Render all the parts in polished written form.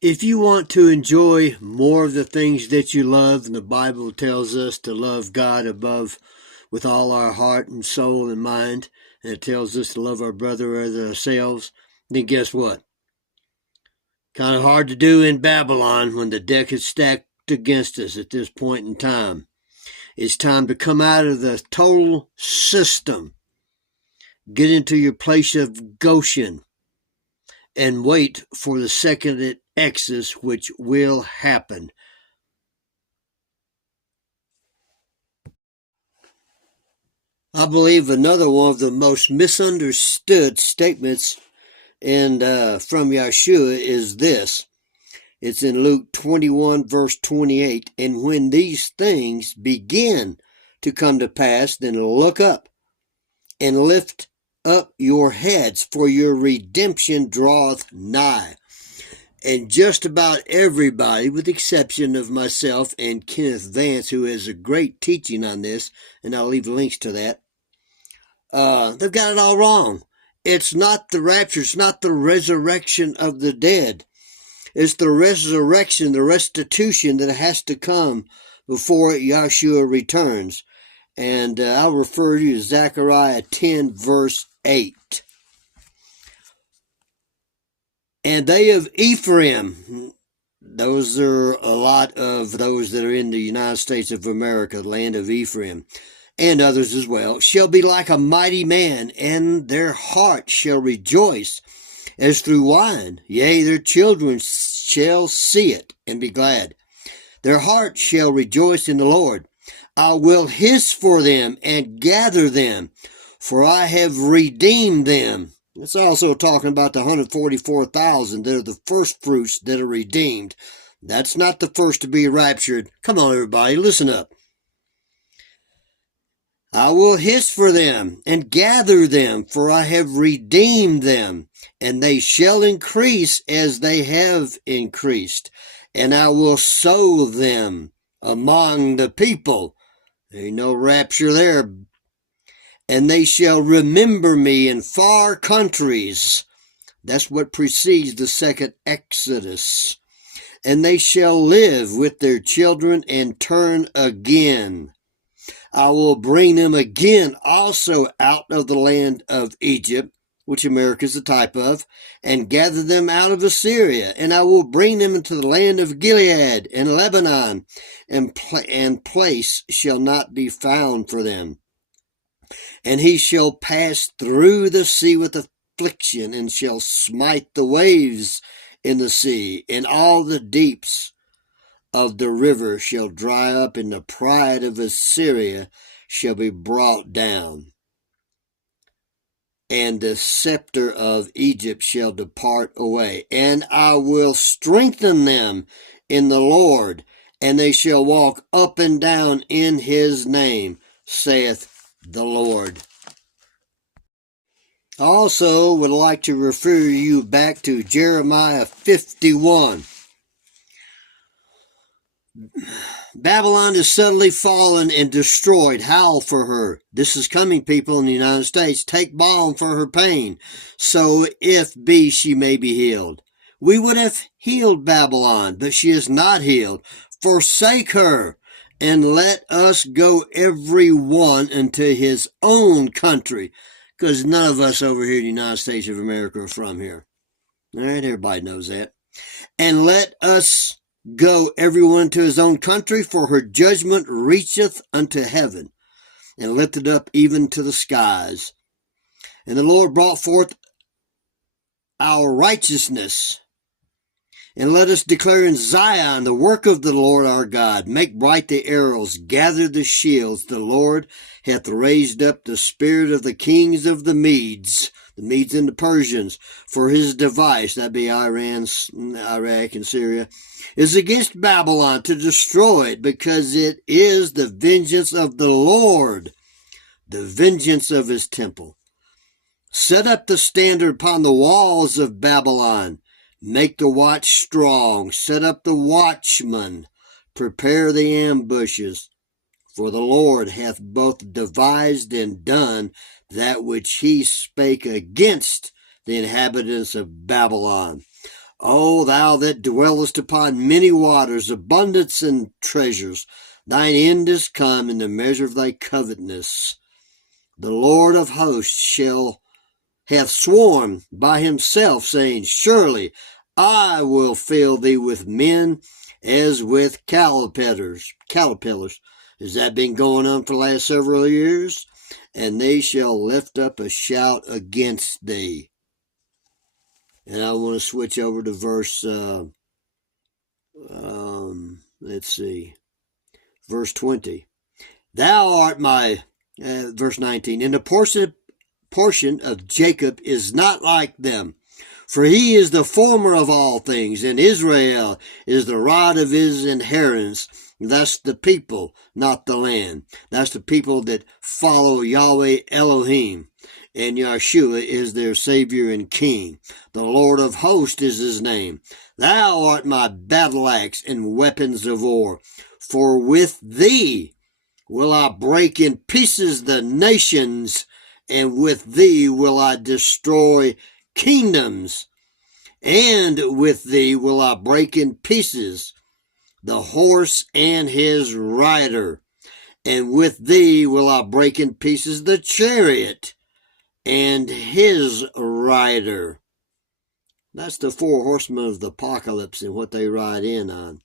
If you want to enjoy more of the things that you love, and the Bible tells us to love God above with all our heart and soul and mind, and it tells us to love our brother as ourselves, then guess what? Kind of hard to do in Babylon when the deck is stacked against us at this point in time. It's time to come out of the total system. Get into your place of Goshen and wait for the second Exodus, which will happen. I believe another one of the most misunderstood statements from Yahshua is this. It's in Luke 21, verse 28. And when these things begin to come to pass, then look up and lift up your heads, for your redemption draweth nigh. And just about everybody, with the exception of myself and Kenneth Vance, who has a great teaching on this, and I'll leave links to that, they've got it all wrong. It's not the rapture. It's not the resurrection of the dead. It's the resurrection, the restitution that has to come before Yahshua returns. And I'll refer you to Zechariah 10, verse 8. And they of Ephraim, those are a lot of those that are in the United States of America, the land of Ephraim, and others as well, shall be like a mighty man, and their heart shall rejoice as through wine. Yea, their children shall see it and be glad. Their heart shall rejoice in the Lord. I will hiss for them and gather them, for I have redeemed them. It's also talking about the 144,000 that are the first fruits that are redeemed. That's not the first to be raptured. Come on, everybody, listen up. I will hiss for them and gather them, for I have redeemed them, and they shall increase as they have increased. And I will sow them among the people. There ain't no rapture there. And they shall remember me in far countries. That's what precedes the second Exodus. And they shall live with their children and turn again. I will bring them again also out of the land of Egypt, which America is a type of, and gather them out of Assyria. And I will bring them into the land of Gilead and Lebanon, and place shall not be found for them. And he shall pass through the sea with affliction, and shall smite the waves in the sea, and all the deeps of the river shall dry up, and the pride of Assyria shall be brought down. And the scepter of Egypt shall depart away. And I will strengthen them in the Lord, and they shall walk up and down in his name, saith the Lord. I also would like to refer you back to Jeremiah 51. Babylon is suddenly fallen and destroyed. Howl for her. This is coming, people in the United States. Take balm for her pain, so if be she may be healed. We would have healed Babylon, but she is not healed. Forsake her, and let us go every one into his own country, because none of us over here in the United States of America are from here. All right, everybody knows that. And let us go everyone to his own country, for her judgment reacheth unto heaven, and lifted up even to the skies. And the Lord brought forth our righteousness. And let us declare in Zion the work of the Lord our God. Make bright the arrows, gather the shields. The Lord hath raised up the spirit of the kings of the Medes and the Persians, for his device, that be Iran, Iraq, and Syria, is against Babylon to destroy it, because it is the vengeance of the Lord, the vengeance of his temple. Set up the standard upon the walls of Babylon. Make the watch strong. Set up the watchman. Prepare the ambushes. For the Lord hath both devised and done that which he spake against the inhabitants of Babylon. O thou that dwellest upon many waters, abundance and treasures, thine end is come in the measure of thy covetousness. The Lord of hosts hath sworn by himself, saying, surely I will fill thee with men as with caterpillars. Has that been going on for the last several years? And they shall lift up a shout against thee. And I want to switch over to verse, verse 20. Thou art my, verse 19, and the portion of Jacob is not like them. For he is the former of all things, and Israel is the rod of his inheritance. That's the people, not the land. That's the people that follow Yahweh Elohim. And Yahshua is their Savior and King. The Lord of hosts is his name. Thou art my battle axe and weapons of war. For with thee will I break in pieces the nations, and with thee will I destroy kingdoms. And with thee will I break in pieces the horse and his rider. And with thee will I break in pieces the chariot and his rider. That's the four horsemen of the apocalypse and what they ride in on.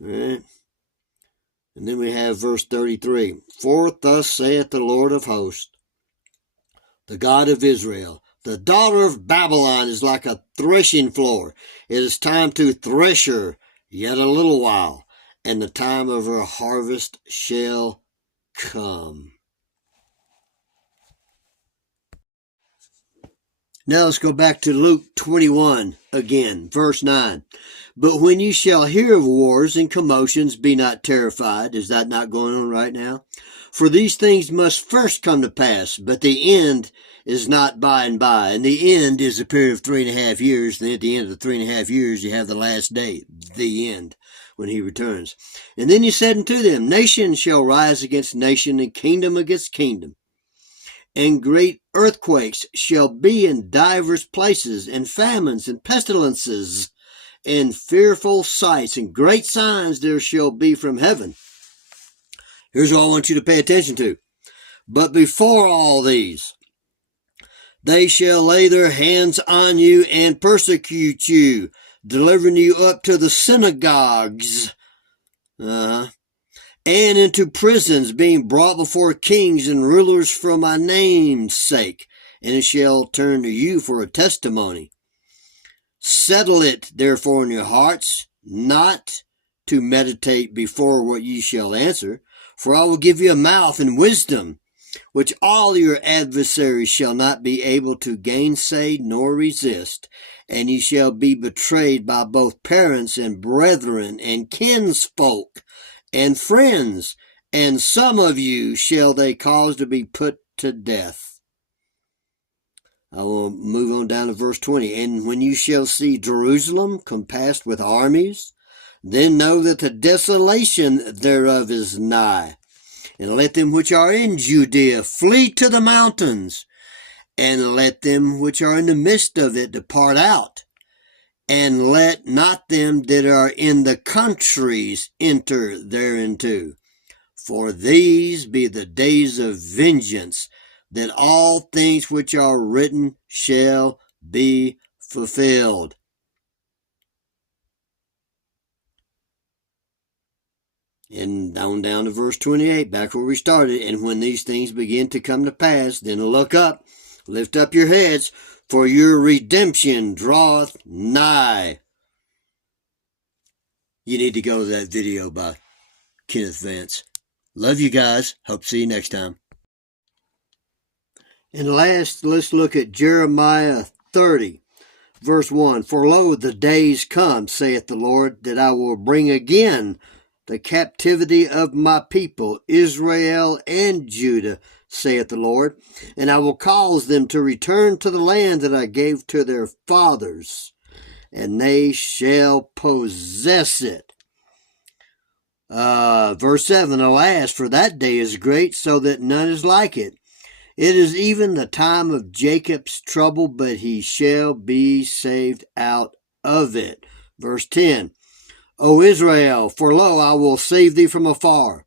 All right. And then we have verse 33. For thus saith the Lord of hosts, the God of Israel, the daughter of Babylon is like a threshing floor. It is time to thresh her yet a little while, and the time of her harvest shall come. Now let's go back to Luke 21 again, verse 9. But when you shall hear of wars and commotions, be not terrified. Is that not going on right now? For these things must first come to pass, but the end is not by and by. And the end is a period of 3.5 years. Then at the end of the 3.5 years, you have the last day, the end, when he returns. And then he said unto them, nation shall rise against nation, and kingdom against kingdom. And great earthquakes shall be in divers places, and famines and pestilences, and fearful sights, and great signs there shall be from heaven. Here's what I want you to pay attention to. But before all these, they shall lay their hands on you and persecute you, delivering you up to the synagogues, and into prisons, being brought before kings and rulers for my name's sake, and it shall turn to you for a testimony. Settle it, therefore, in your hearts, not to meditate before what ye shall answer, for I will give you a mouth and wisdom, which all your adversaries shall not be able to gainsay nor resist, and ye shall be betrayed by both parents and brethren and kinsfolk and friends, and some of you shall they cause to be put to death. I will move on down to verse 20. And when you shall see Jerusalem compassed with armies, then know that the desolation thereof is nigh. And let them which are in Judea flee to the mountains, and let them which are in the midst of it depart out. And let not them that are in the countries enter thereinto. For these be the days of vengeance, that all things which are written shall be fulfilled. And on down to verse 28, back where we started. And when these things begin to come to pass, then look up, lift up your heads, for your redemption draweth nigh. You need to go to that video by Kenneth Vance. Love you guys. Hope to see you next time. And last, let's look at Jeremiah 30, verse 1. For lo, the days come, saith the Lord, that I will bring again the captivity of my people, Israel and Judah, saith the Lord, and I will cause them to return to the land that I gave to their fathers, and they shall possess it. Verse 7, alas, for that day is great, so that none is like it. It is even the time of Jacob's trouble, but he shall be saved out of it. Verse 10. O Israel, for lo, I will save thee from afar,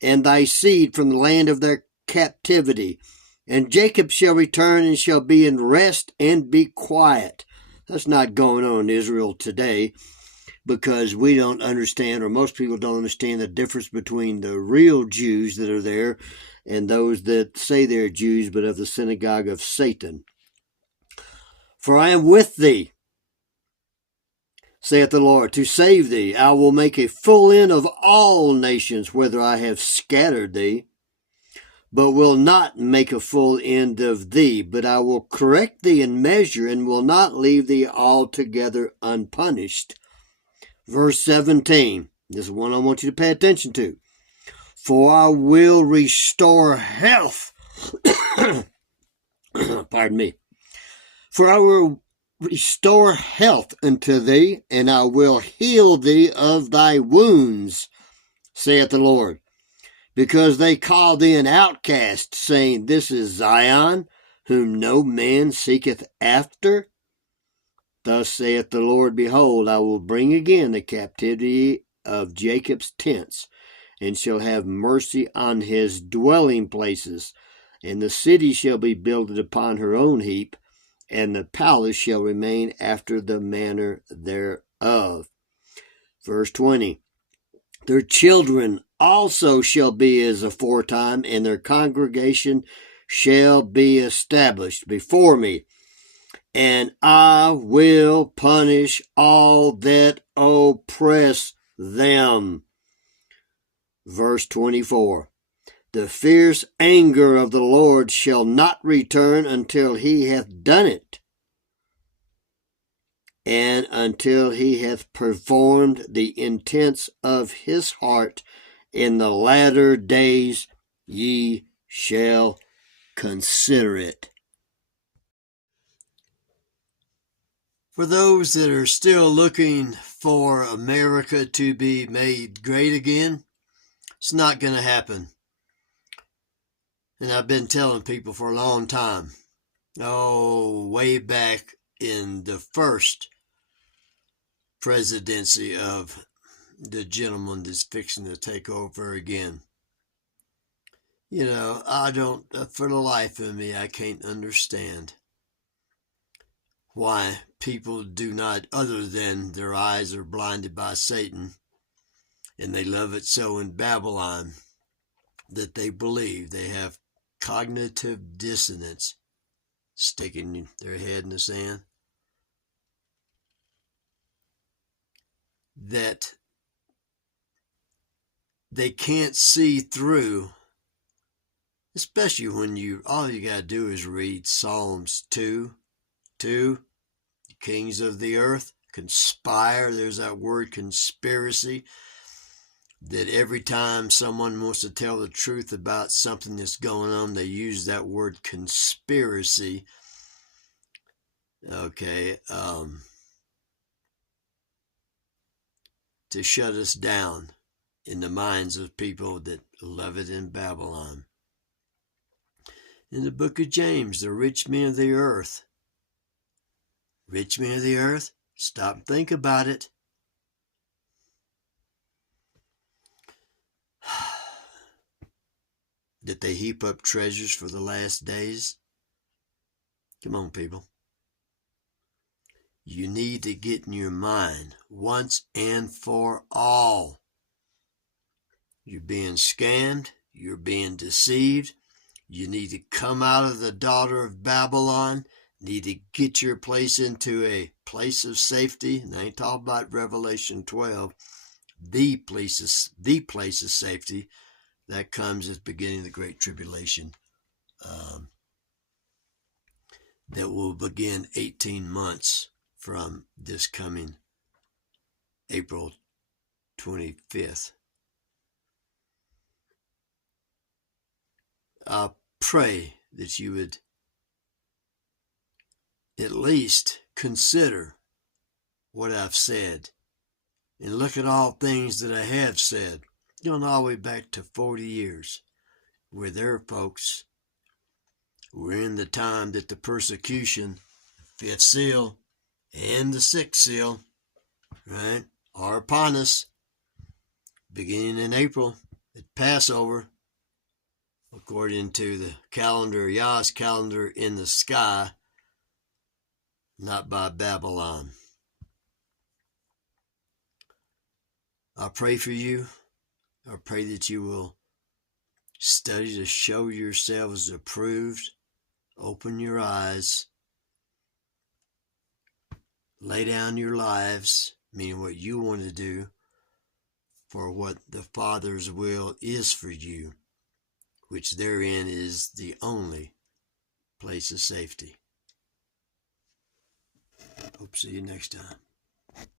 and thy seed from the land of their captivity. And Jacob shall return and shall be in rest and be quiet. That's not going on in Israel today, because we don't understand, or most people don't understand, the difference between the real Jews that are there and those that say they're Jews but of the synagogue of Satan. For I am with thee, saith the Lord, to save thee. I will make a full end of all nations, whither I have scattered thee, but will not make a full end of thee. But I will correct thee in measure, and will not leave thee altogether unpunished. Verse 17. This is one I want you to pay attention to. For I will restore health. Pardon me. For I will restore health unto thee, and I will heal thee of thy wounds, saith the Lord. Because they call thee an outcast, saying, This is Zion, whom no man seeketh after. Thus saith the Lord, Behold, I will bring again the captivity of Jacob's tents, and shall have mercy on his dwelling places. And the city shall be builded upon her own heap, and the palace shall remain after the manner thereof. Verse 20. Their children also shall be as aforetime, and their congregation shall be established before me. And I will punish all that oppress them. Verse 24. The fierce anger of the Lord shall not return until he hath done it, and until he hath performed the intents of his heart. In the latter days ye shall consider it. For those that are still looking for America to be made great again, it's not going to happen. And I've been telling people for a long time, way back in the first presidency of the gentleman that's fixing to take over again. I don't, for the life of me, I can't understand why people do not, other than their eyes are blinded by Satan, and they love it so in Babylon that they believe they have cognitive dissonance, sticking their head in the sand, that they can't see through, especially when all you got to do is read Psalms 2, the kings of the earth conspire. There's that word conspiracy, that every time someone wants to tell the truth about something that's going on, they use that word conspiracy. Okay, to shut us down in the minds of people that love it in Babylon. In the book of James, the rich men of the earth. Rich men of the earth, stop and think about it. That they heap up treasures for the last days. Come on, people. You need to get in your mind once and for all. You're being scammed. You're being deceived. You need to come out of the daughter of Babylon. Need to get your place into a place of safety. And I ain't talking about Revelation 12. The place of safety. That comes at the beginning of the Great Tribulation. That will begin 18 months from this coming April 25th. I pray that you would at least consider what I've said and look at all things that I have said, going all the way back to 40 years, where there are folks We're in the time that the persecution, fifth seal, and the sixth seal, right, are upon us, beginning in April at Passover, according to the calendar, Yah's calendar in the sky, not by Babylon. I pray for you. I pray that you will study to show yourselves approved. Open your eyes. Lay down your lives, meaning what you want to do, for what the Father's will is for you, which therein is the only place of safety. Hope to see you next time.